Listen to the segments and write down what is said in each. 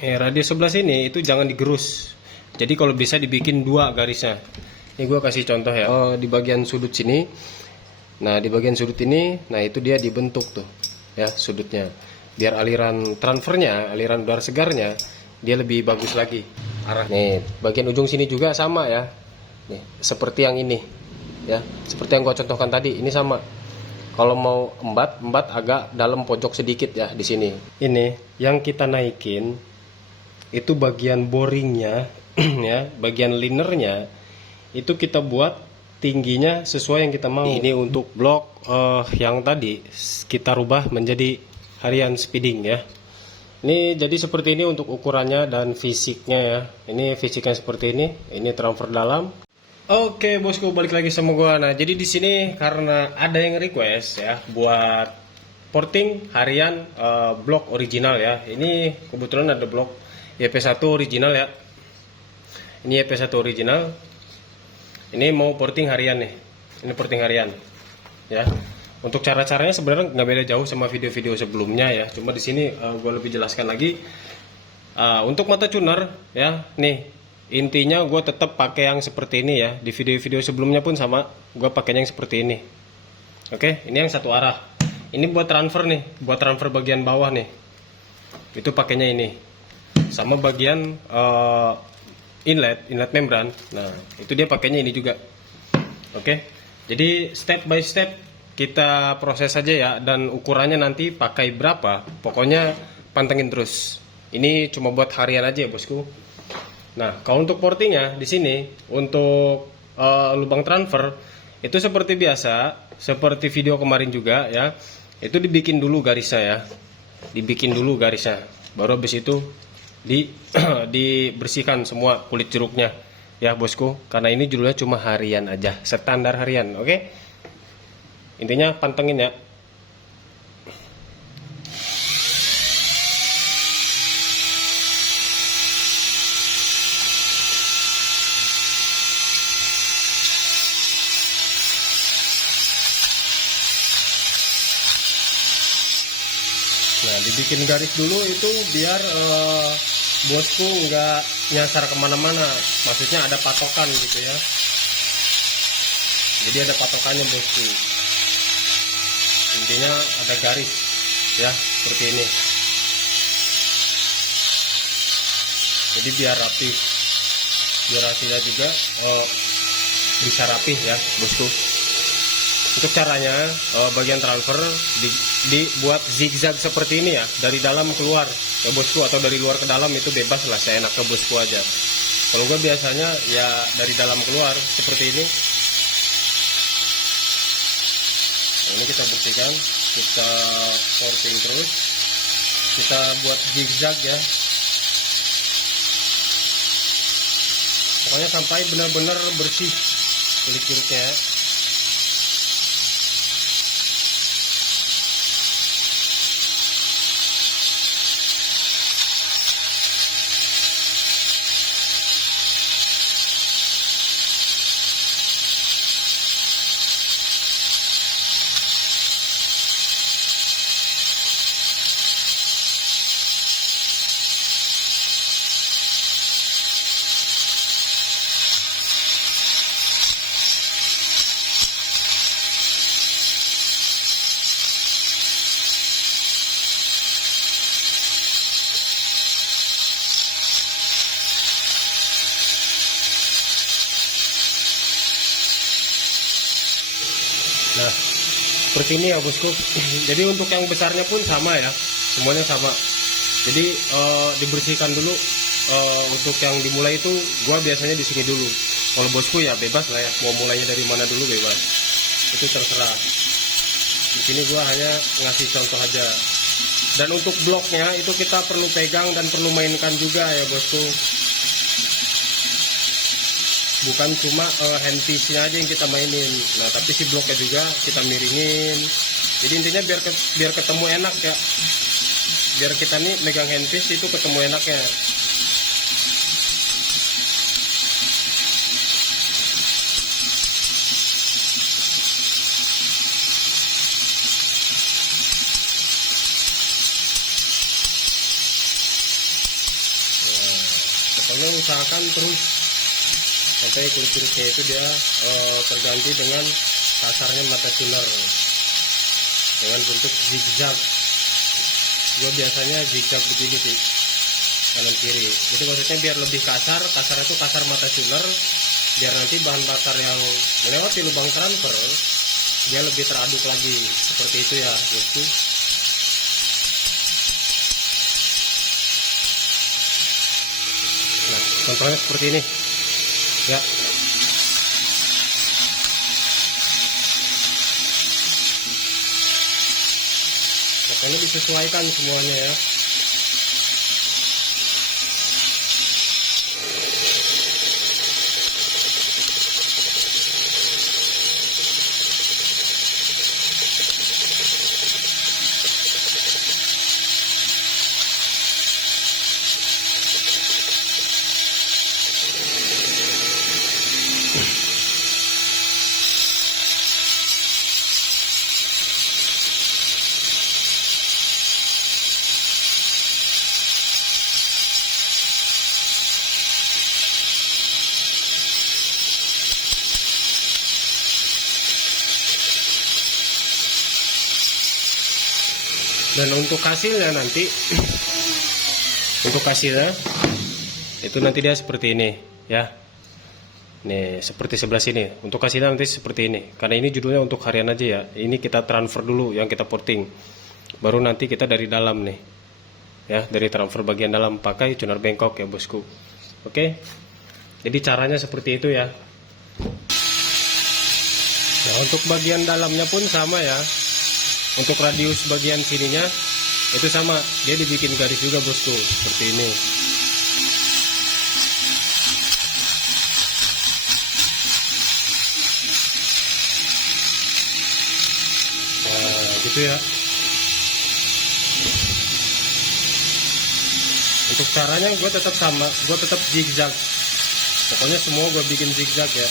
Radius 11 ini itu jangan digerus. Jadi kalau bisa dibikin 2 garisnya. Ini gue kasih contoh ya. Di bagian sudut sini. Nah, di bagian sudut ini, nah itu dia dibentuk tuh ya sudutnya. Biar aliran transfernya, aliran udara segarnya dia lebih bagus lagi arah. Nih, bagian ujung sini juga sama ya. Nih, seperti yang ini. Ya, seperti yang gue contohkan tadi, ini sama. Kalau mau embat agak dalam pojok sedikit ya di sini. Ini yang kita naikin itu bagian boringnya ya, bagian linernya itu kita buat tingginya sesuai yang kita mau. Ini untuk blok yang tadi kita rubah menjadi harian speeding ya. Ini jadi seperti ini untuk ukurannya dan fisiknya ya. Ini fisiknya seperti ini transfer dalam. Oke bosku, balik lagi sama gua. Nah, jadi di sini karena ada yang request ya buat porting harian blok original ya. Ini kebetulan ada blok YP1 original ya. Ini YP1 original. Ini mau porting harian nih. Ini porting harian. Ya. Untuk cara-caranya sebenarnya nggak beda jauh sama video-video sebelumnya ya. Cuma di sini gue lebih jelaskan lagi. Untuk mata tuner ya, nih intinya gue tetap pakai yang seperti ini ya. Di video-video sebelumnya pun sama, gue pakainya yang seperti ini. Oke, ini yang satu arah. Ini buat transfer nih, buat transfer bagian bawah nih. Itu pakainya ini. Sama bagian inlet membran. Nah, itu dia pakainya ini juga. Oke. Jadi step by step kita proses saja ya, dan ukurannya nanti pakai berapa, pokoknya pantengin terus. Ini cuma buat harian aja ya, bosku. Nah, kalau untuk portingnya di sini untuk lubang transfer itu seperti biasa, seperti video kemarin juga ya. Itu dibikin dulu garisnya ya. Dibikin dulu garisnya. Baru habis itu dibersihkan semua kulit jeruknya ya, bosku. Karena ini judulnya cuma harian aja, standar harian, oke? Intinya pantengin ya. Nah, dibikin garis dulu itu biar bosku nggak nyasar kemana-mana. Maksudnya ada patokan gitu ya. Jadi ada patokannya, bosku. Intinya ada garis ya, seperti ini. Jadi biar rapi. Biar hasilnya juga bisa rapi ya, bosku. Untuk caranya bagian transfer dibuat zigzag seperti ini ya, dari dalam keluar ya, bosku, atau dari luar ke dalam itu bebas lah, saya enak ke bosku aja. Kalau gue biasanya ya dari dalam keluar seperti ini. Nah, ini kita bersihkan, kita sorting terus, kita buat zigzag ya. Pokoknya sampai benar-benar bersih kulit jeruknya ya. Nah, seperti ini ya, bosku. Jadi untuk yang besarnya pun sama ya, semuanya sama. Jadi dibersihkan dulu. Untuk yang dimulai itu gua biasanya di sini dulu. Kalau bosku ya bebas lah ya, mau mulainya dari mana dulu bebas. Itu terserah. Di sini gua hanya ngasih contoh aja. Dan untuk bloknya itu kita perlu pegang dan perlu mainkan juga ya, bosku. Bukan cuma handpiece-nya aja yang kita mainin. Nah, tapi si bloknya juga kita miringin. Jadi intinya biar ketemu enak ya. Biar kita nih megang handpiece itu ketemu enaknya. Pokoknya usahakan terus sampai kulit-kulitnya itu dia terganti dengan kasarnya mata tuner dengan bentuk zigzag. Gue biasanya zigzag begini sih, kanan kiri. Jadi maksudnya biar lebih kasar itu kasar mata tuner, biar nanti bahan bakar yang melewati lubang transfer dia lebih teraduk lagi, seperti itu ya bosku. Nah, contohnya seperti ini ya. Pokoknya disesuaikan semuanya ya. Dan untuk hasilnya nanti untuk hasilnya itu nanti dia seperti ini ya. Nih seperti sebelah sini. Untuk hasilnya nanti seperti ini. Karena ini judulnya untuk harian aja ya. Ini kita transfer dulu yang kita porting. Baru nanti kita dari dalam nih. Ya, dari transfer bagian dalam pakai tuner bengkok ya, bosku. Oke. Jadi caranya seperti itu ya. Nah, untuk bagian dalamnya pun sama ya. Untuk radius bagian sininya itu sama, dia dibikin garis juga bosku, seperti ini. Nah, gitu ya. Untuk caranya gue tetap sama, gue tetap zigzag. Pokoknya semua gue bikin zigzag ya.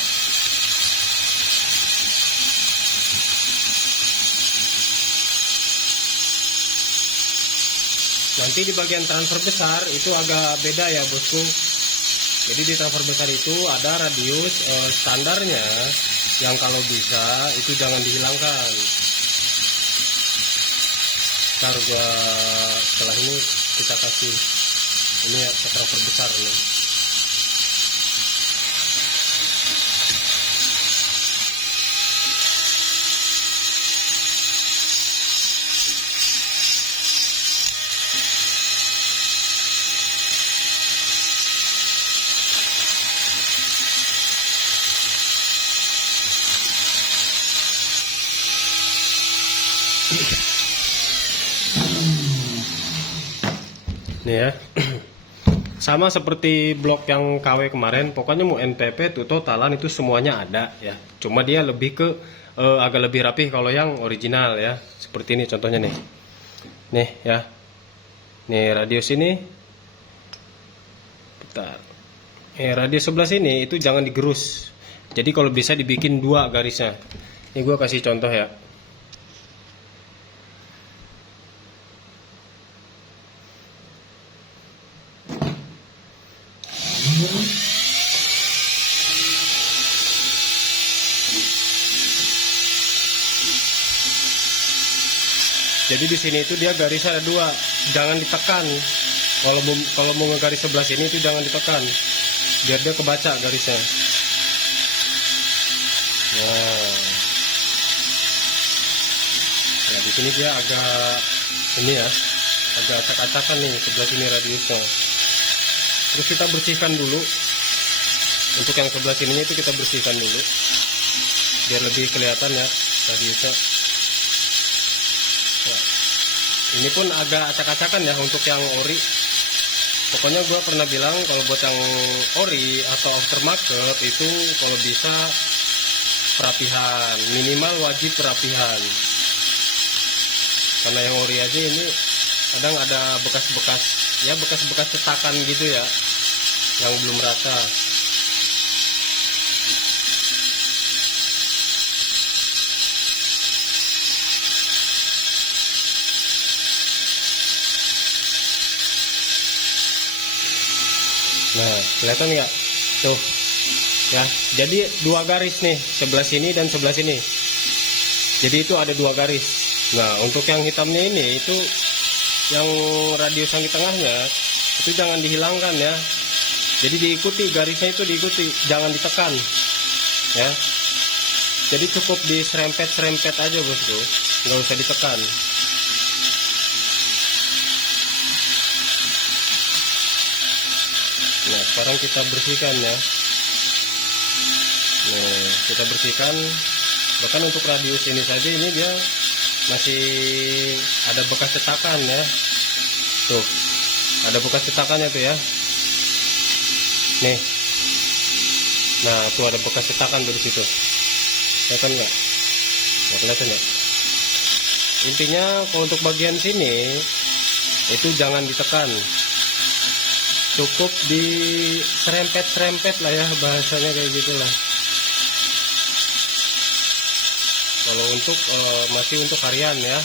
Nanti di bagian transfer besar itu agak beda ya bosku. Jadi di transfer besar itu ada radius standarnya yang kalau bisa itu jangan dihilangkan. Ntar gua setelah ini kita kasih ini ya ke transfer besar nih. Nih ya. Sama seperti blok yang KW kemarin, pokoknya mau NPP tuh totalan itu semuanya ada ya. Cuma dia lebih ke agak lebih rapih kalau yang original ya. Seperti ini contohnya nih. Nih ya. Nih radius ini. Bentar. Radius sebelah sini itu jangan digerus. Jadi kalau bisa dibikin dua garisnya. Ini gue kasih contoh ya. Jadi di sini itu dia garisnya ada dua, jangan ditekan. Kalau mau ngegaris sebelah sini itu jangan ditekan, biar dia kebaca garisnya. Nah di sini dia agak ini ya, agak acak-acakan nih sebelah sini radiusnya. Terus kita bersihkan dulu. Untuk yang sebelah sininya itu kita bersihkan dulu, biar lebih kelihatan ya radiusnya. Nah, ini pun agak acak-acakan ya untuk yang ori. Pokoknya gue pernah bilang kalau buat yang ori atau aftermarket itu kalau bisa perapihan, minimal wajib perapihan. Karena yang ori aja ini kadang ada bekas-bekas ya, bekas-bekas cetakan gitu ya, yang belum rata. Nah, kelihatan nggak? Tuh, ya. Jadi dua garis nih, sebelah sini dan sebelah sini. Jadi itu ada dua garis. Nah, untuk yang hitamnya ini itu yang radius yang di tengahnya itu jangan dihilangkan ya. Jadi diikuti garisnya, itu diikuti, jangan ditekan ya. Jadi cukup diserempet-serempet aja bosku, nggak usah ditekan. Nah, sekarang kita bersihkan ya. Nah, kita bersihkan. Bahkan untuk radius ini saja, ini dia masih ada bekas cetakan ya. Tuh, ada bekas cetakannya tuh ya. Nih. Nah, tuh ada bekas cetakan dari situ. Kelihatan nggak? Nggak kelihatan ya? Intinya kalau untuk bagian sini itu jangan ditekan. Cukup diserempet-serempet lah ya, bahasanya kayak gitulah. Kalau untuk masih untuk harian ya.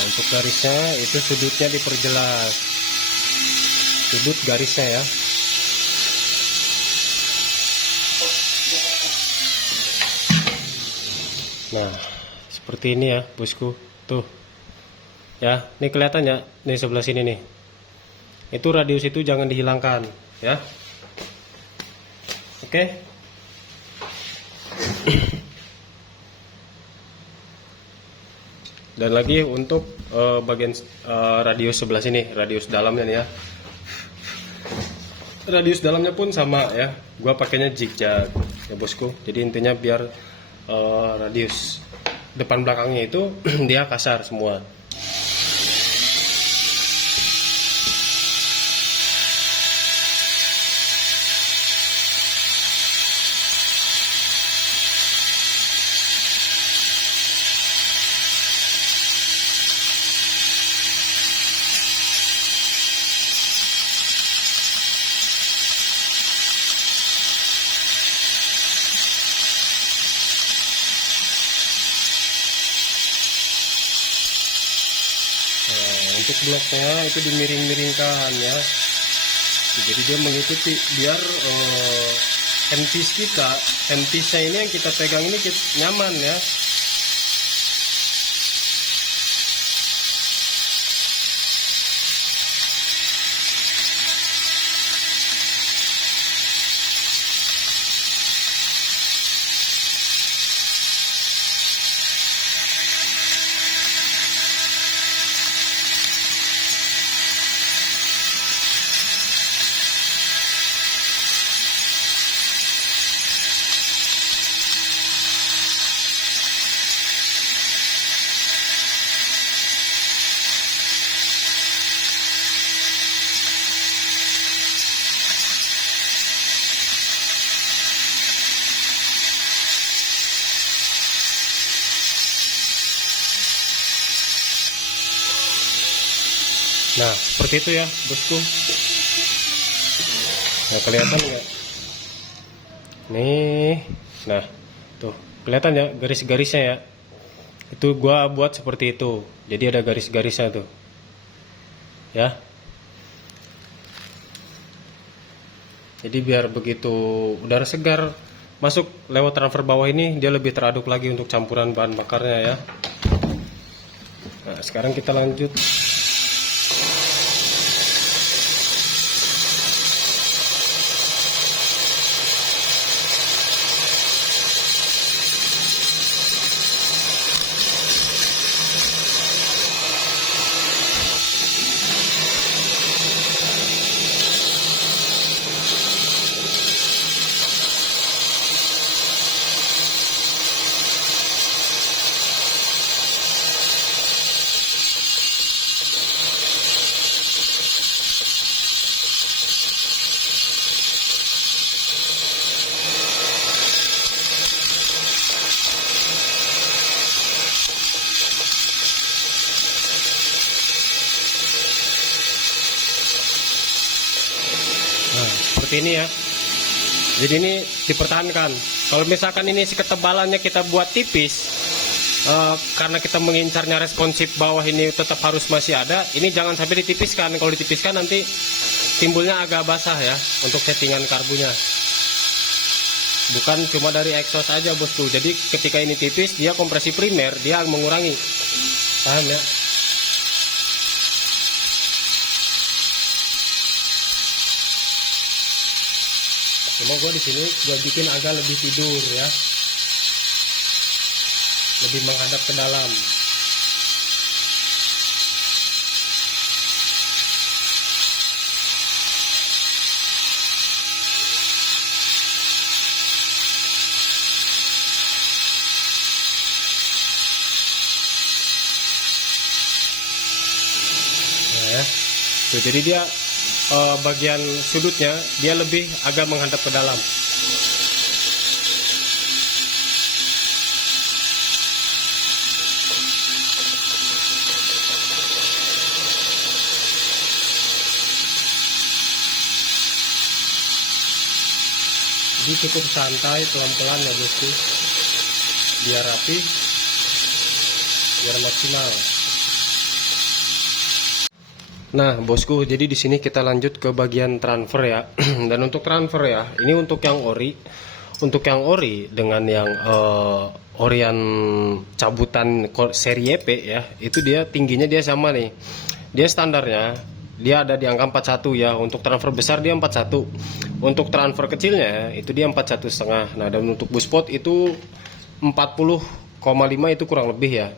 Untuk garisnya itu sudutnya diperjelas, sudut garisnya ya. Nah, seperti ini ya bosku. Tuh ya, ini kelihatan ya, nih sebelah sini nih. Itu radius itu jangan dihilangkan ya. Oke. Dan lagi untuk bagian radius sebelah sini, radius dalamnya nih ya. Radius dalamnya pun sama ya. Gua pakainya zigzag ya bosku. Jadi intinya biar radius depan belakangnya itu dia kasar semua. Untuk bloknya itu dimiring-miringkan ya. Jadi dia mengikuti biar handpiece kita, handpiece-nya ini yang kita pegang ini nyaman ya. Nah, seperti itu ya, bosku. Nah, kelihatan nggak? Nih, nah, tuh kelihatan ya garis-garisnya ya. Itu gua buat seperti itu. Jadi ada garis-garisnya tuh, ya. Jadi biar begitu udara segar masuk lewat transfer bawah ini, dia lebih teraduk lagi untuk campuran bahan bakarnya ya. Nah, sekarang kita lanjut. seperti ini ya. Jadi ini dipertahankan. Kalau misalkan ini si ketebalannya kita buat tipis, karena kita mengincarnya responsif bawah ini tetap harus masih ada, ini jangan sampai ditipiskan. Kalau ditipiskan nanti timbulnya agak basah ya untuk settingan karbunya. Bukan cuma dari exhaust aja bosku. Jadi ketika ini tipis, dia kompresi primer dia mengurangi. Paham ya? Cuma gue di sini gue bikin agak lebih tidur ya, lebih menghadap ke dalam. Nah, ya. Tuh, jadi dia bagian sudutnya dia lebih agak menghadap ke dalam. Jadi cukup santai, pelan-pelan ya bosku, biar rapi, biar maksimal. Nah bosku, jadi di sini kita lanjut ke bagian transfer ya. Dan untuk transfer ya, ini untuk yang ori dengan yang orian cabutan seri EP ya, itu dia tingginya dia sama nih. Dia standarnya dia ada di angka 41 ya. Untuk transfer besar dia 41. Untuk transfer kecilnya itu dia 41,5. Nah, dan untuk buspot itu 40,5 itu kurang lebih ya.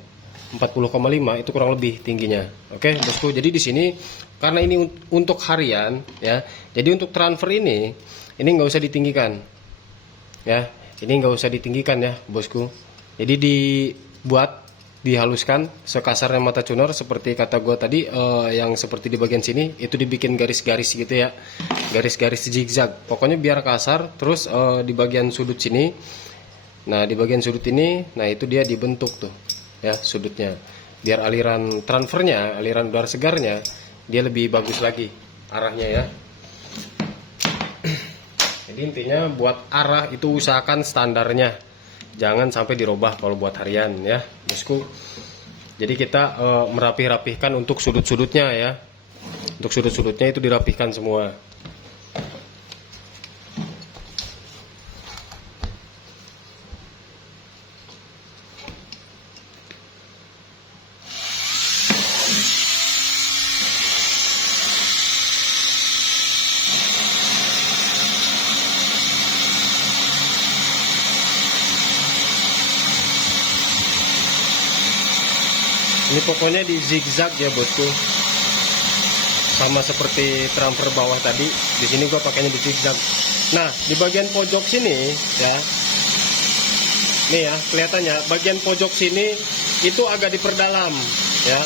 40,5 itu kurang lebih tingginya. Oke, bosku. Jadi di sini karena ini untuk harian ya. Jadi untuk transfer ini nggak usah ditinggikan. Ya, ini nggak usah ditinggikan ya, bosku. Jadi dihaluskan sekasarnya mata tuner seperti kata gue tadi, yang seperti di bagian sini itu dibikin garis-garis gitu ya. Garis-garis zigzag. Pokoknya biar kasar. Terus di bagian sudut sini. Nah, di bagian sudut ini, nah itu dia dibentuk tuh. Ya sudutnya, biar aliran transfernya, aliran udara segarnya dia lebih bagus lagi arahnya ya. Jadi intinya buat arah itu usahakan standarnya, jangan sampai dirubah kalau buat harian ya bosku. Jadi kita merapi-rapihkan untuk sudut-sudutnya ya. Untuk sudut-sudutnya itu dirapihkan semua. Ini pokoknya di zigzag ya bosku, sama seperti transfer bawah tadi. Di sini gua pakainya di zigzag. Nah di bagian pojok sini ya, nih ya kelihatannya bagian pojok sini itu agak diperdalam ya,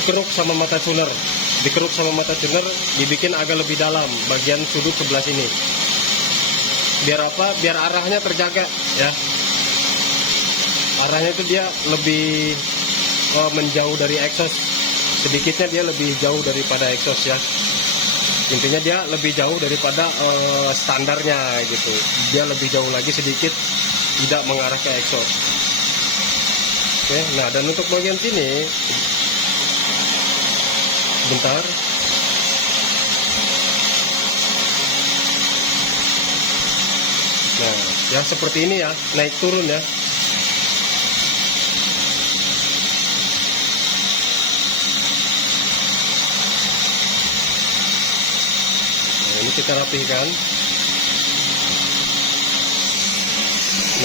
dikeruk sama mata tuner, dibikin agak lebih dalam bagian sudut sebelah sini. Biar apa? Biar arahnya terjaga ya. Arahnya itu dia lebih menjauh dari exhaust, sedikitnya dia lebih jauh daripada exhaust ya. Intinya dia lebih jauh daripada standarnya gitu. Dia lebih jauh lagi sedikit, tidak mengarah ke exhaust. Oke, nah dan untuk bagian sini, bentar. Nah, ya seperti ini ya, naik turun ya. Ini kita rapihkan.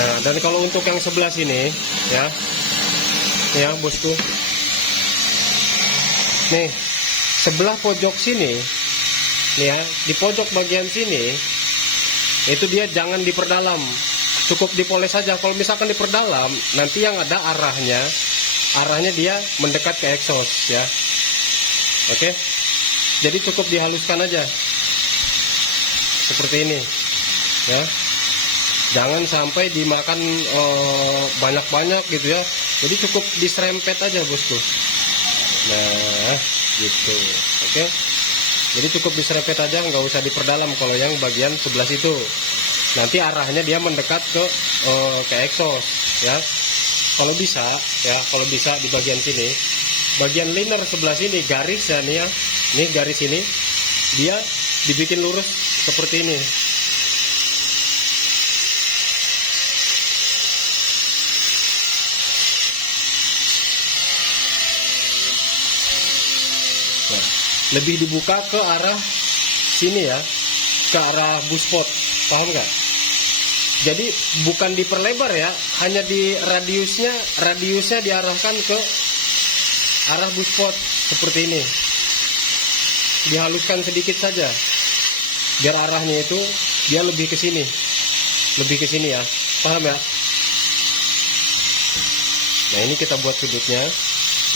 Nah, dan kalau untuk yang sebelah sini ya, ya bosku, nih sebelah pojok sini, nih ya, di pojok bagian sini itu dia jangan diperdalam, cukup dipoles saja. Kalau misalkan diperdalam, nanti yang ada arahnya dia mendekat ke exhaust ya. Oke, jadi cukup dihaluskan aja. Seperti ini ya, jangan sampai dimakan banyak-banyak gitu ya. Jadi cukup diserempet aja bosku. Nah gitu, oke. Jadi cukup diserempet aja, nggak usah diperdalam kalau yang bagian sebelah situ. Nanti arahnya dia mendekat ke exhaust ya. Kalau bisa ya, kalau bisa di bagian sini, bagian liner sebelah sini garis ya nih ya. Ini garis ini dia dibikin lurus seperti ini. Nah, lebih dibuka ke arah sini ya, ke arah buspot, paham nggak? Jadi bukan diperlebar ya, hanya di radiusnya diarahkan ke arah buspot seperti ini. Dihaluskan sedikit saja, biar arahnya itu dia lebih ke sini ya, paham ya? Nah ini kita buat sudutnya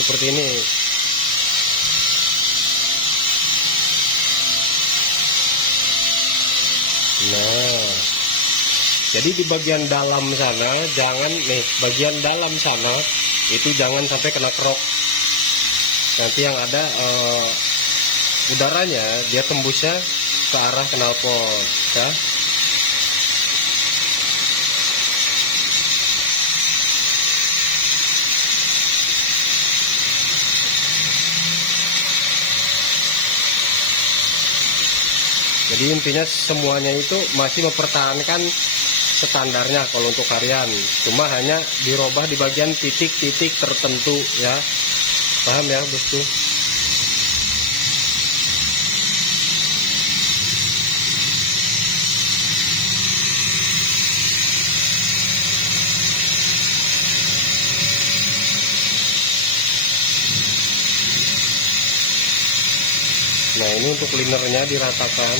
seperti ini. Nah, jadi di bagian dalam sana bagian dalam sana itu jangan sampai kena krok. Nanti yang ada udaranya dia tembusnya ke arah knalpot ya. Jadi intinya semuanya itu masih mempertahankan standarnya kalau untuk harian, cuma hanya dirubah di bagian titik-titik tertentu ya, paham ya bosku? Nah ini untuk linernya diratakan.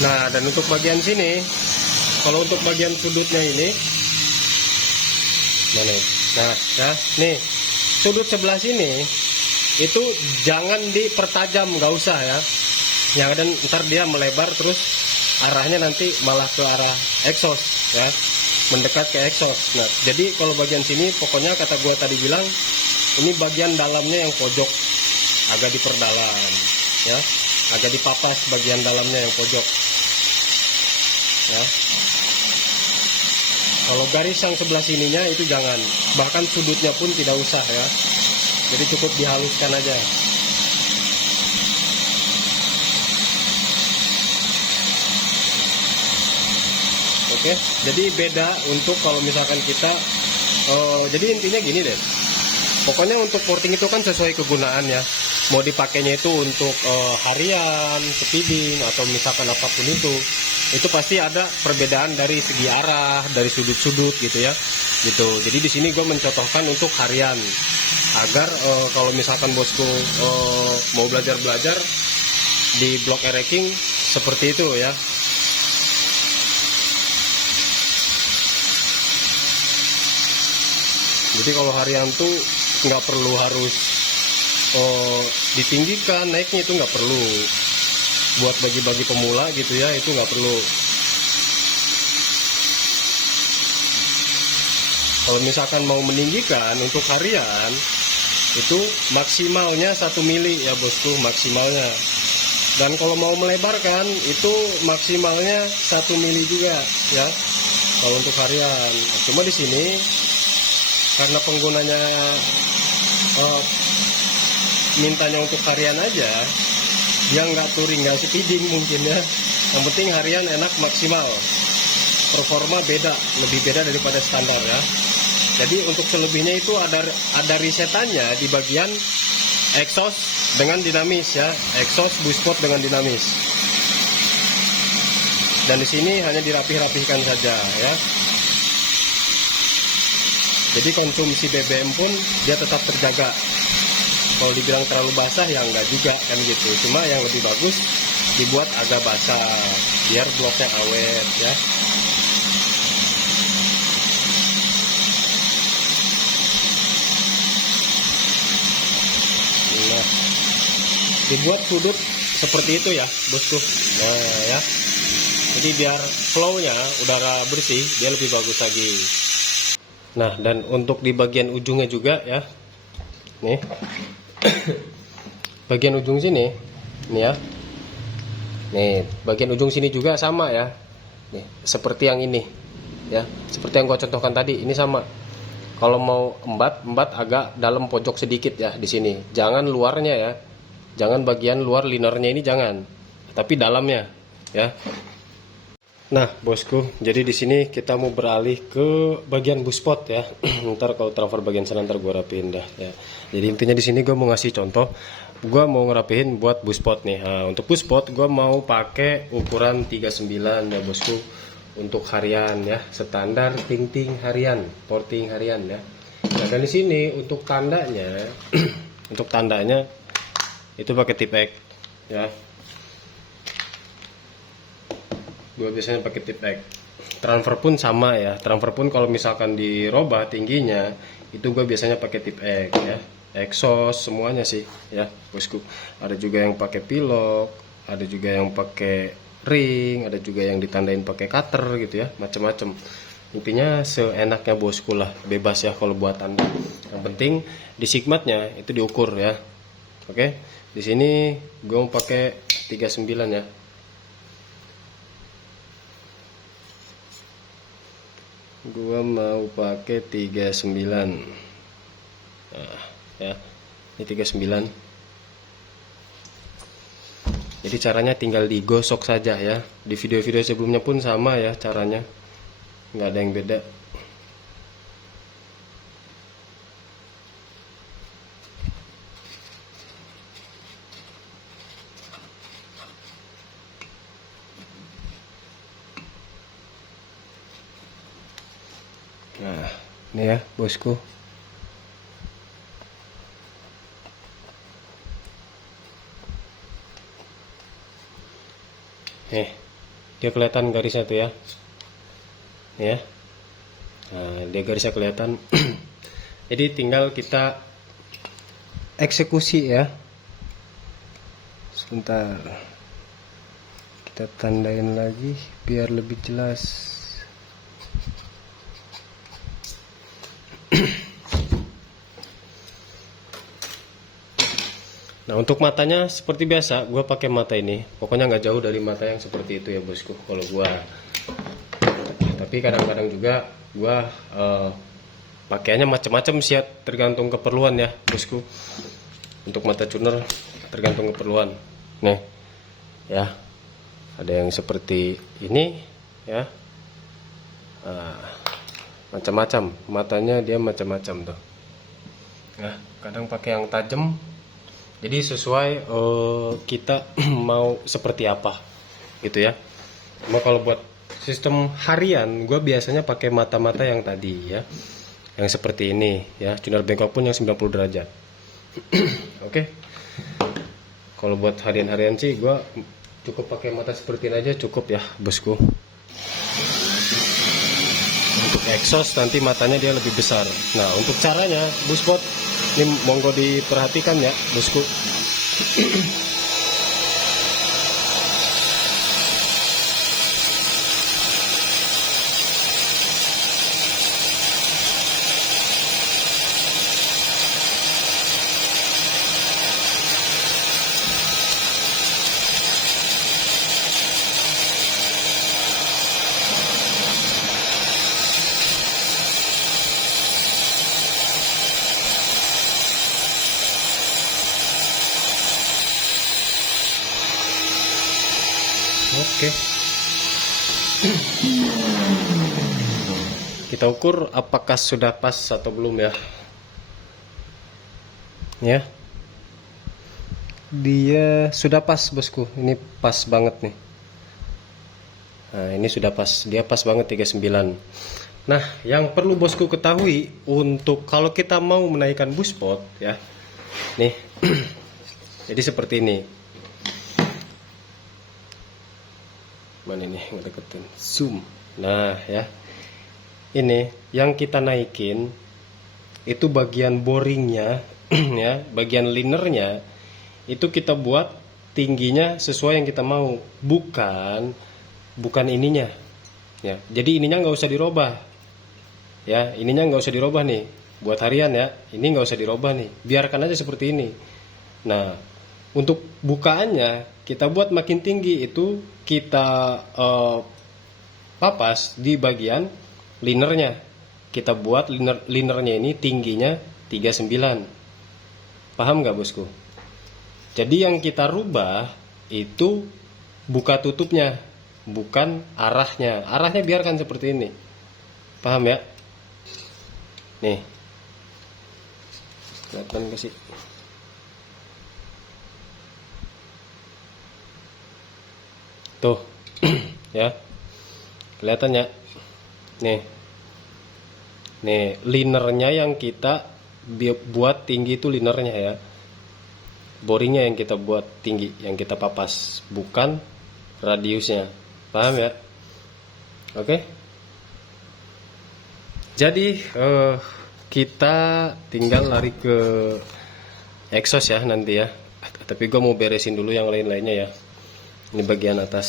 Nah dan untuk bagian sini, kalau untuk bagian sudutnya ini, mana? Nah ya, nih sudut sebelah sini itu jangan dipertajam, nggak usah ya. Yang ada ntar dia melebar terus arahnya nanti malah ke arah exhaust ya, mendekat ke exhaust. Nah jadi kalau bagian sini pokoknya kata gua tadi bilang, ini bagian dalamnya yang pojok agak diperdalam ya, agak dipapas bagian dalamnya yang pojok ya. Kalau garis yang sebelah sininya itu jangan, bahkan sudutnya pun tidak usah ya, jadi cukup dihaluskan aja. Oke, jadi beda untuk kalau misalkan kita jadi intinya gini deh, pokoknya untuk porting itu kan sesuai kegunaan ya. Mau dipakainya itu untuk harian, speeding, atau misalkan apapun itu pasti ada perbedaan dari segi arah, dari sudut-sudut gitu ya, gitu. Jadi di sini gue mencontohkan untuk harian, agar kalau misalkan bosku mau belajar di block ereking seperti itu ya. Jadi kalau harian tuh nggak perlu harus ditinggikan, naiknya itu nggak perlu. Buat bagi-bagi pemula gitu ya, itu nggak perlu. Kalau misalkan mau meninggikan untuk harian, itu maksimalnya 1 mili ya bosku, maksimalnya. Dan kalau mau melebarkan, itu maksimalnya 1 mili juga ya, kalau untuk harian. Cuma di sini karena penggunanya mintanya untuk harian aja, dia nggak touring, nggak speeding mungkin ya. Yang penting harian enak maksimal, performa beda, lebih beda daripada standar ya. Jadi untuk selebihnya itu ada resetannya di bagian exhaust dengan dinamis ya, exhaust buspot dengan dinamis. Dan di sini hanya dirapih-rapihkan saja ya. Jadi konsumsi BBM pun dia tetap terjaga. Kalau dibilang terlalu basah ya enggak juga kan gitu. Cuma yang lebih bagus dibuat agak basah biar bloknya awet ya. Nah, dibuat sudut seperti itu ya bosku. Nah ya, jadi biar flow-nya udara bersih dia lebih bagus lagi. Nah dan untuk di bagian ujungnya juga ya, nih bagian ujung sini nih ya. Nih, bagian ujung sini juga sama ya. Nih, seperti yang ini. Ya, seperti yang gua contohkan tadi, ini sama. Kalau mau embat agak dalam pojok sedikit ya di sini. Jangan luarnya ya. Jangan bagian luar linernya ini jangan. Tapi dalamnya ya. Nah, bosku, jadi di sini kita mau beralih ke bagian buspot ya. Ntar kalau transfer bagian sana ntar gue rapiin dah ya. Jadi intinya di sini gue mau ngasih contoh, gue mau ngerapihin buat buspot nih. Nah, untuk buspot gue mau pakai ukuran 39 ya bosku. Untuk harian ya, standar ting-ting harian, porting harian ya. Nah, dan di sini untuk tandanya, untuk tandanya itu pakai tip X ya. Gue biasanya pakai tip X. Transfer pun sama ya. Transfer pun kalau misalkan dirobah tingginya, itu gue biasanya pakai tip X ya. Exhaust semuanya sih ya bosku. Ada juga yang pakai pilok, ada juga yang pakai ring, ada juga yang ditandain pakai cutter gitu ya, macam-macam. Intinya seenaknya bosku lah, bebas ya kalau buat tanda. Yang penting di sigmatnya itu diukur ya. Oke. Di sini gue mau pakai 39 ya. Gua mau pakai 39. Nah, ya. Ini 39. Jadi caranya tinggal digosok saja ya. Di video-video sebelumnya pun sama ya caranya. Nggak ada yang beda. Nah, ini ya bosku. Nih, dia kelihatan garisnya tuh ya. Nih ya. Nah, dia garisnya kelihatan. Jadi tinggal kita eksekusi ya. Sebentar. Kita tandain lagi biar lebih jelas. Nah, untuk matanya seperti biasa, gue pakai mata ini. Pokoknya nggak jauh dari mata yang seperti itu ya bosku. Kalau gue, tapi kadang-kadang juga gue pakaiannya macam-macam sih ya, tergantung keperluan ya bosku. Untuk mata tuner tergantung keperluan. Nih, ya, ada yang seperti ini ya. Macam-macam, matanya dia macam-macam tuh. Nah, kadang pakai yang tajam. Jadi sesuai kita mau seperti apa gitu ya. Cuma kalau buat sistem harian, gue biasanya pakai mata-mata yang tadi ya, yang seperti ini ya. Tuner bengkok pun yang 90 derajat. Oke. Kalau buat harian-harian sih gue cukup pakai mata seperti ini aja cukup ya bosku. Untuk exhaust nanti matanya dia lebih besar. Nah, untuk caranya buspot ini monggo diperhatikan ya bosku. Oke. Kita ukur apakah sudah pas atau belum ya. Ya. Dia sudah pas bosku. Ini pas banget nih. Nah, ini sudah pas. Dia pas banget 39. Nah, yang perlu bosku ketahui untuk kalau kita mau menaikkan buspot ya. Nih. Jadi seperti ini. Mana ini ngedeketin zoom. Nah ya, ini yang kita naikin itu bagian boringnya ya, bagian linernya itu kita buat tingginya sesuai yang kita mau, bukan ininya ya. Jadi ininya nggak usah dirubah ya, ininya nggak usah dirubah nih buat harian ya. Ini nggak usah dirubah nih, biarkan aja seperti ini. Nah, Untuk bukaannya kita buat makin tinggi, itu kita papas di bagian linernya. Kita buat linernya ini tingginya 39. Paham nggak bosku? Jadi yang kita rubah itu buka tutupnya, bukan arahnya. Arahnya biarkan seperti ini. Paham ya? Nih. Kelihatan kasih. Tuh. Ya. Kelihatan ya? Nih. Nih, linernya yang kita buat tinggi itu linernya ya. Boringnya yang kita buat tinggi, yang kita papas, bukan radiusnya. Paham ya? Oke. Jadi kita tinggal lari ke exhaust ya nanti ya. Tapi gue mau beresin dulu yang lain-lainnya ya. Ini bagian atas.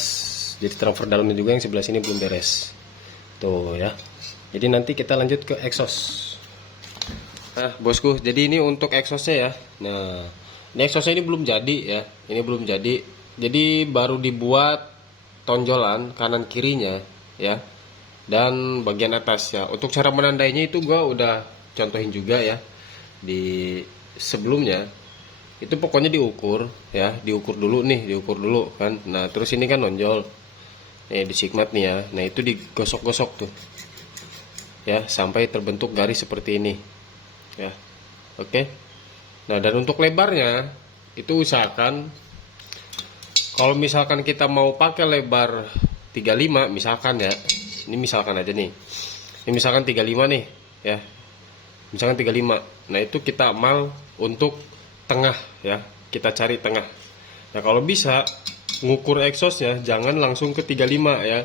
Jadi transfer dalamnya juga yang sebelah sini belum beres. Tuh ya. Jadi nanti kita lanjut ke exhaust. Nah bosku, jadi ini untuk exhaustnya ya. Nah, ini exhaustnya ini belum jadi ya. Ini belum jadi. Jadi baru dibuat tonjolan kanan kirinya ya. Dan bagian atas ya. Untuk cara menandainya itu gua udah contohin juga ya di sebelumnya. Itu pokoknya diukur ya, diukur dulu kan. Nah, terus ini kan nonjol. Nih di sigmat nih ya. Nah, itu digosok-gosok tuh. Ya, sampai terbentuk garis seperti ini. Ya. Oke. Nah, dan untuk lebarnya itu usahakan kalau misalkan kita mau pakai lebar 35 misalkan ya. Ini misalkan aja nih. Ini misalkan 35 nih, ya. Misalkan 35. Nah, itu kita amal untuk tengah ya. Kita cari tengah. Nah, kalau bisa ngukur exhaustnya jangan langsung ke 35 ya.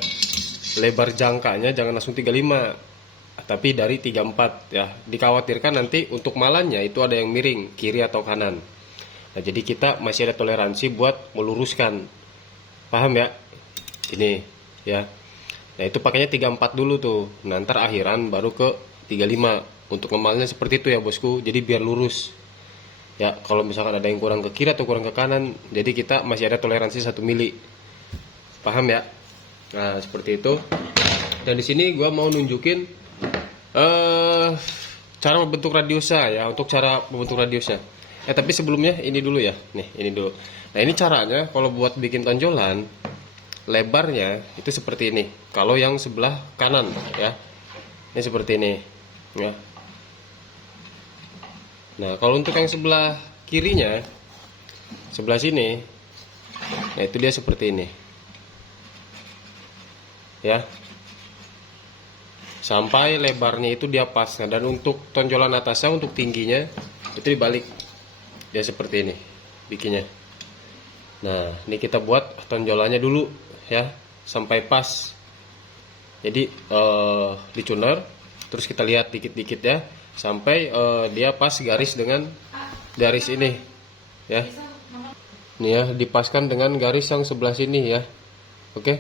Lebar jangkanya jangan langsung 35. Tapi dari 34 ya. Dikhawatirkan nanti untuk malannya itu ada yang miring kiri atau kanan. Nah, jadi kita masih ada toleransi buat meluruskan. Paham ya? Ini ya. Nah, itu pakainya 34 dulu tuh. Nah, ntar akhiran baru ke 35. Untuk ngemalnya seperti itu ya, bosku. Jadi biar lurus. Ya, kalau misalkan ada yang kurang ke kiri atau kurang ke kanan, jadi kita masih ada toleransi 1 mili. Paham ya? Nah, seperti itu. Dan di sini gua mau nunjukin cara membentuk radiusnya ya, untuk cara membentuk radiusnya. Tapi sebelumnya ini dulu ya. Nih, ini dulu. Nah, ini caranya kalau buat bikin tonjolan, lebarnya itu seperti ini. Kalau yang sebelah kanan ya. Ini seperti ini ya. Nah, kalau untuk yang sebelah kirinya, sebelah sini, nah itu dia seperti ini. Ya. Sampai lebarnya itu dia pas. Nah, dan untuk tonjolan atasnya, untuk tingginya itu dibalik. Dia seperti ini bikinnya. Nah, ini kita buat tonjolannya dulu ya, sampai pas. Jadi dicuner, terus kita lihat dikit-dikit ya, sampai dia pas garis dengan garis ini ya. Nih ya, dipaskan dengan garis yang sebelah sini ya. Oke.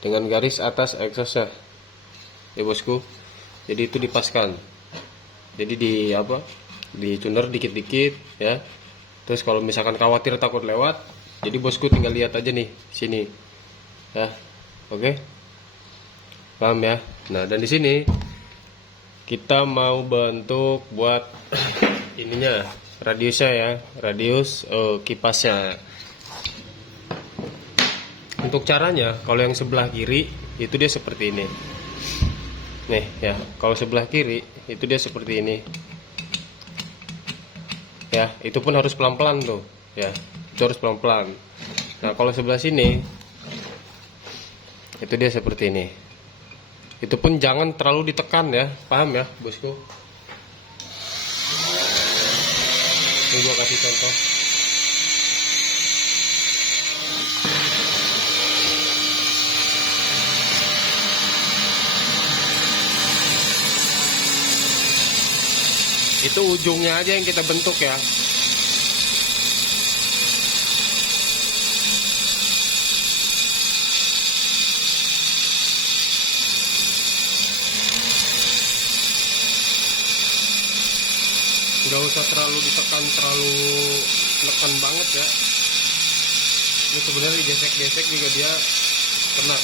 Dengan garis atas exhaustnya. Ya bosku, jadi itu dipaskan. Jadi dicuner dikit-dikit ya. Terus kalau misalkan khawatir takut lewat, jadi bosku tinggal lihat aja nih sini ya. Oke, paham ya? Nah, dan di sini kita mau bentuk buat ininya, radiusnya ya, radius kipasnya. Untuk caranya, kalau yang sebelah kiri itu dia seperti ini. Nih ya, kalau sebelah kiri itu dia seperti ini. Ya, itu pun harus pelan-pelan tuh, ya. Itu harus pelan-pelan. Nah, kalau sebelah sini itu dia seperti ini. Itu pun jangan terlalu ditekan ya, paham ya, bosku? Ini gua kasih contoh. Itu ujungnya aja yang kita bentuk ya. Nggak usah terlalu ditekan, terlalu tekan banget ya. Ini sebenarnya gesek-gesek juga dia kena.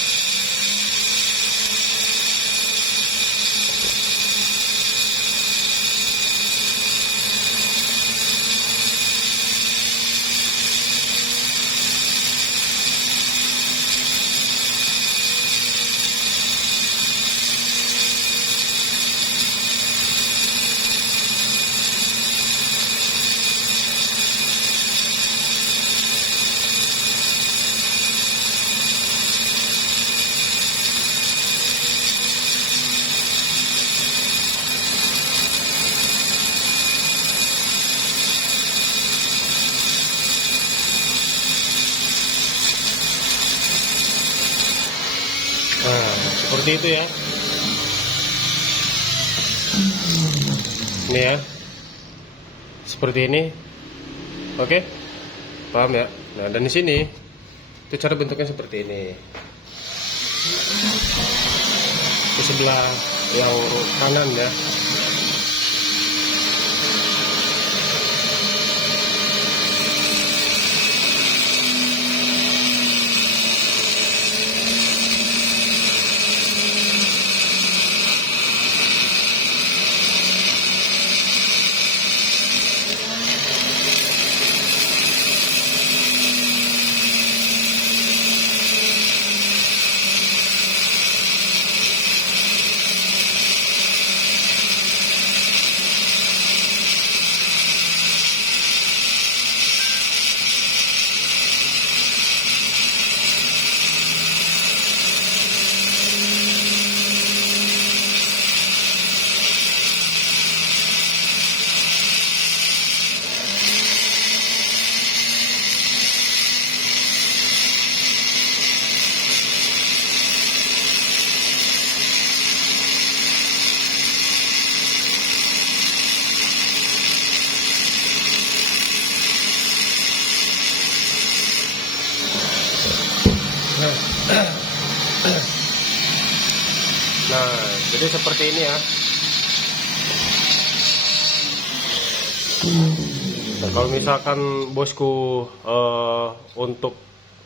Nah, seperti itu ya. Ini ya. Seperti ini. Oke. Paham ya? Nah, dan di sini itu cara bentuknya seperti ini. Di sebelah yang kanan ya. Nah, jadi seperti ini ya. Nah, kalau misalkan bosku untuk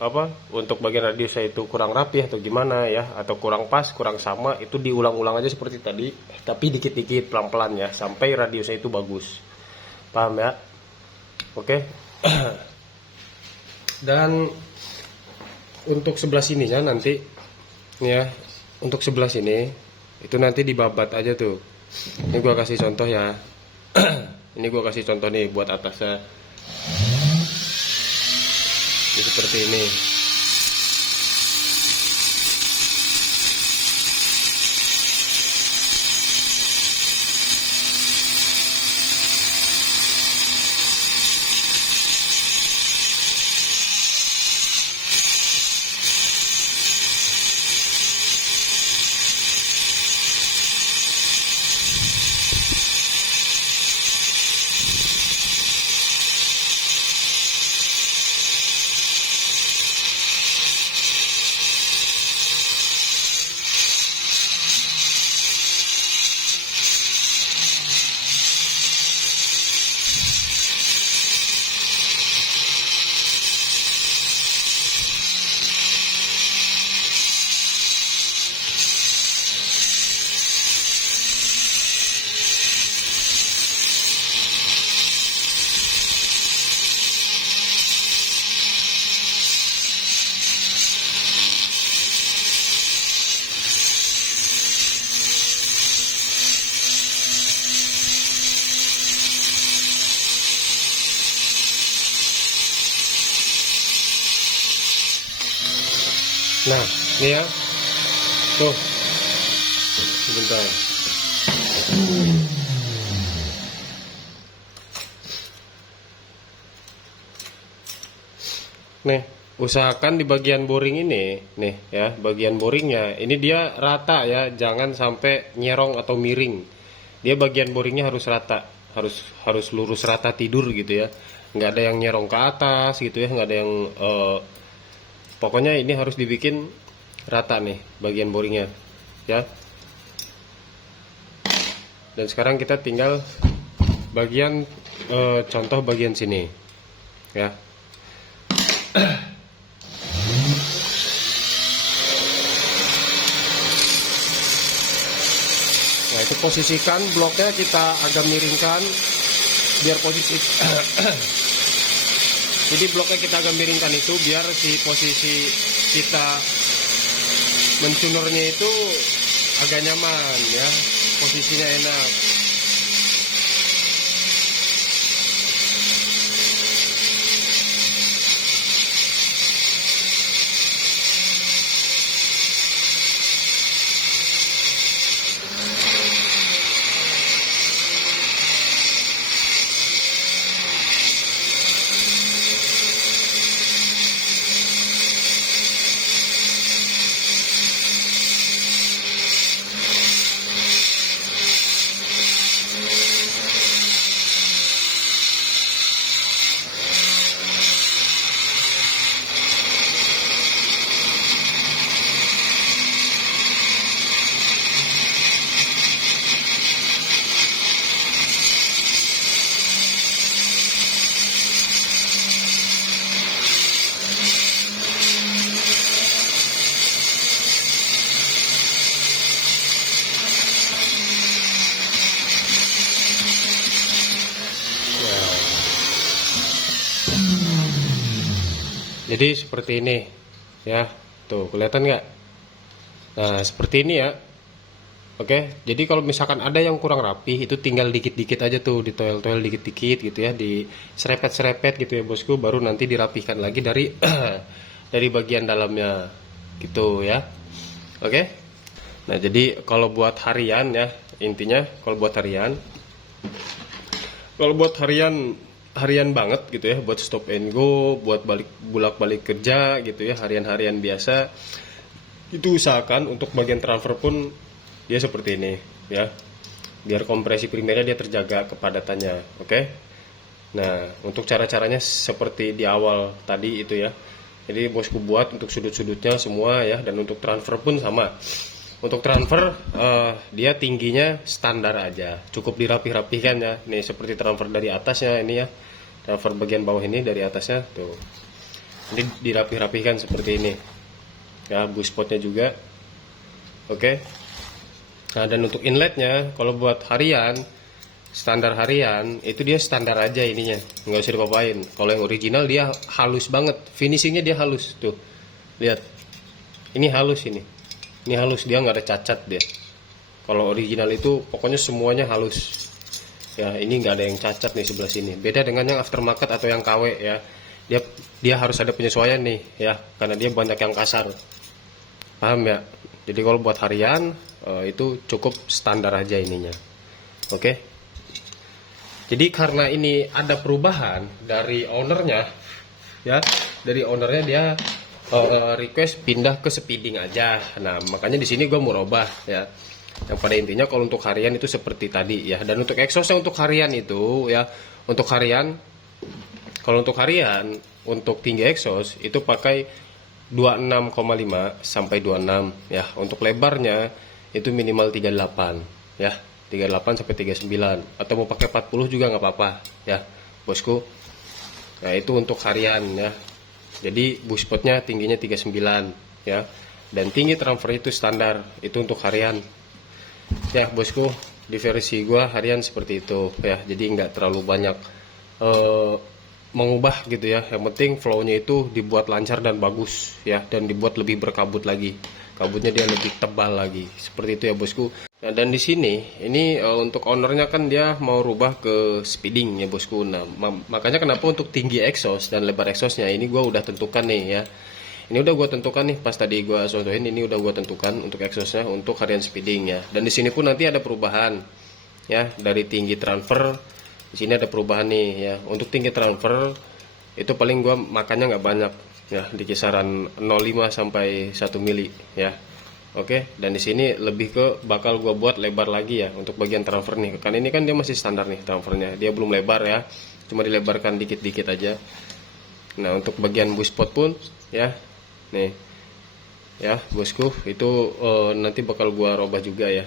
apa? Untuk bagian radiusnya itu kurang rapi atau gimana ya, atau kurang pas, kurang sama, itu diulang-ulang aja seperti tadi, tapi dikit-dikit pelan-pelan ya, sampai radiusnya itu bagus. Paham ya? Oke. Dan untuk sebelah sininya nanti ya, untuk sebelah sini itu nanti dibabat aja tuh. Ini gua kasih contoh ya. Ini gua kasih contoh nih buat atasnya. Ini seperti ini. Nah, ini ya. Tuh. Sebentar. Nih, usahakan di bagian boring ini, nih ya, bagian boringnya, ini dia rata ya, jangan sampai nyerong atau miring. Dia bagian boringnya harus rata, harus lurus rata tidur gitu ya. Nggak ada yang nyerong ke atas gitu ya, nggak ada yang pokoknya ini harus dibikin rata nih bagian boringnya ya. Dan sekarang kita tinggal bagian contoh bagian sini ya. itu posisikan bloknya, kita agak miringkan biar posisi jadi bloknya kita agak miringkan itu biar si posisi kita mencunurnya itu agak nyaman ya, posisinya enak. Jadi seperti ini ya, tuh kelihatan nggak? Nah seperti ini ya. Oke, jadi kalau misalkan ada yang kurang rapi, itu tinggal dikit-dikit aja tuh, ditoel-toel dikit-dikit gitu ya, di serepet-serepet gitu ya bosku, baru nanti dirapihkan lagi dari dari bagian dalamnya gitu ya. Oke. Nah jadi kalau buat harian ya, intinya kalau buat harian banget gitu ya, buat stop and go, buat bolak-balik kerja gitu ya, harian-harian biasa, itu usahakan untuk bagian transfer pun dia seperti ini ya, biar kompresi primernya dia terjaga kepadatannya. Oke. Nah untuk cara-caranya seperti di awal tadi itu ya, jadi bosku buat untuk sudut-sudutnya semua ya, dan untuk transfer pun sama. Untuk transfer dia tingginya standar aja, cukup dirapih-rapihkan ya. Nih seperti transfer dari atasnya ini ya, transfer bagian bawah ini dari atasnya tuh, ini dirapih-rapihkan seperti ini ya, bush spotnya juga. Oke. Nah dan untuk inletnya kalau buat harian, standar harian itu dia standar aja ininya, nggak usah dipapain. Kalau yang original dia halus banget, finishingnya dia halus tuh, lihat ini halus, ini halus, dia nggak ada cacat dia. Kalau original itu pokoknya semuanya halus ya, ini nggak ada yang cacat nih sebelah sini. Beda dengan yang aftermarket atau yang KW ya, dia harus ada penyesuaian nih ya, karena dia banyak yang kasar, paham ya. Jadi kalau buat harian itu cukup standar aja ininya. Oke. Jadi karena ini ada perubahan dari ownernya ya, dari ownernya dia request pindah ke speeding aja. Nah makanya di sini gue mau robah ya. Yang pada intinya kalau untuk harian itu seperti tadi ya. Dan untuk exhaustnya untuk harian itu ya, untuk harian, kalau untuk harian untuk tinggi exhaust itu pakai 26,5 sampai 26 ya. Untuk lebarnya itu minimal 38 ya, 38 sampai 39, atau mau pakai 40 juga nggak apa-apa ya bosku. Nah itu untuk harian ya. Jadi bush spotnya tingginya 39 ya, dan tinggi transfer itu standar, itu untuk harian ya bosku. Di versi gua harian seperti itu ya, jadi nggak terlalu banyak mengubah gitu ya. Yang penting flow-nya itu dibuat lancar dan bagus ya, dan dibuat lebih berkabut lagi, kabutnya dia lebih tebal lagi, seperti itu ya bosku. Nah dan di sini ini untuk ownernya kan dia mau rubah ke speeding ya bosku. Nah makanya kenapa untuk tinggi exhaust dan lebar exhaustnya ini gua udah tentukan nih ya. Ini udah gue tentukan nih, pas tadi gue contohin ini udah gue tentukan untuk exhaustnya untuk harian speeding ya. Dan di sini pun nanti ada perubahan ya, dari tinggi transfer. Di sini ada perubahan nih ya. Untuk tinggi transfer itu paling gue makannya nggak banyak ya, di kisaran 0,5 sampai 1 mili ya. Oke, dan di sini lebih ke bakal gue buat lebar lagi ya untuk bagian transfer nih. Kan ini kan dia masih standar nih transfernya, dia belum lebar ya, cuma dilebarkan dikit-dikit aja. Nah untuk bagian bush spot pun ya, nih ya bosku, itu nanti bakal gua robah juga ya.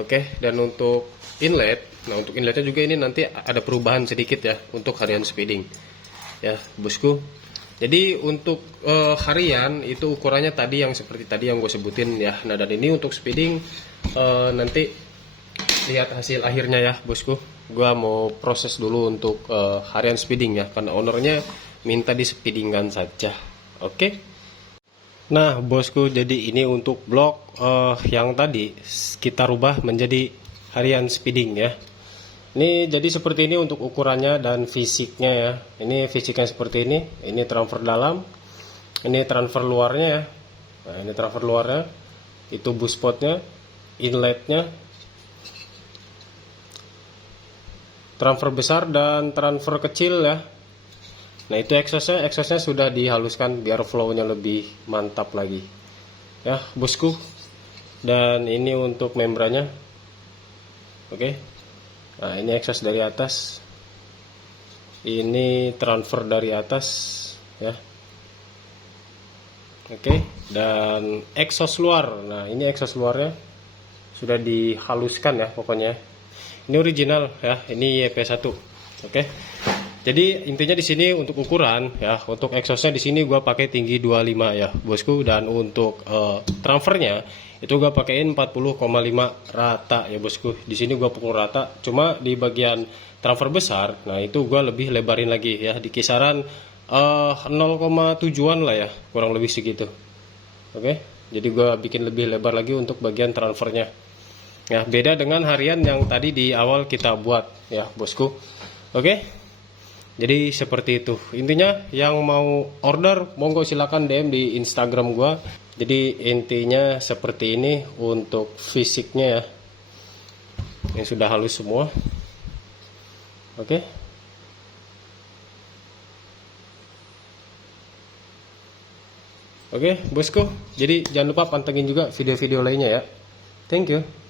Oke, dan untuk inlet, nah untuk inletnya juga ini nanti ada perubahan sedikit ya untuk harian speeding ya bosku. Jadi untuk harian itu ukurannya tadi yang seperti tadi yang gue sebutin ya. Nah dan ini untuk speeding nanti lihat hasil akhirnya ya bosku. Gua mau proses dulu untuk harian speeding ya, karena ownernya minta di speedingkan saja. Oke. Nah bosku, jadi ini untuk blok yang tadi kita rubah menjadi harian speeding ya. Ini jadi seperti ini untuk ukurannya dan fisiknya ya. Ini fisiknya seperti ini. Ini transfer dalam, ini transfer luarnya ya. Nah ini transfer luarnya, itu boost potnya, inletnya, transfer besar dan transfer kecil ya. Nah itu exhaustnya sudah dihaluskan biar flownya lebih mantap lagi ya bosku. Dan ini untuk membrannya. Oke. Nah ini exhaust dari atas, ini transfer dari atas ya. Oke. Dan exhaust luar, nah ini exhaust luarnya sudah dihaluskan ya pokoknya. Ini original ya, ini YP1. Oke. Jadi intinya di sini untuk ukuran ya, untuk exhaustnya di sini gua pakai tinggi 25 ya bosku, dan untuk transfernya itu gua pakein 40,5 rata ya bosku. Di sini gua pukul rata, cuma di bagian transfer besar, nah itu gua lebih lebarin lagi ya, di kisaran 0,7an lah ya, kurang lebih segitu. Oke. Jadi gua bikin lebih lebar lagi untuk bagian transfernya. Ya, beda dengan harian yang tadi di awal kita buat ya bosku. Oke. Jadi seperti itu. Intinya yang mau order monggo silakan DM di Instagram gua. Jadi intinya seperti ini untuk fisiknya ya. Ini sudah halus semua. Oke. Oke, bosku. Jadi jangan lupa pantengin juga video-video lainnya ya. Thank you.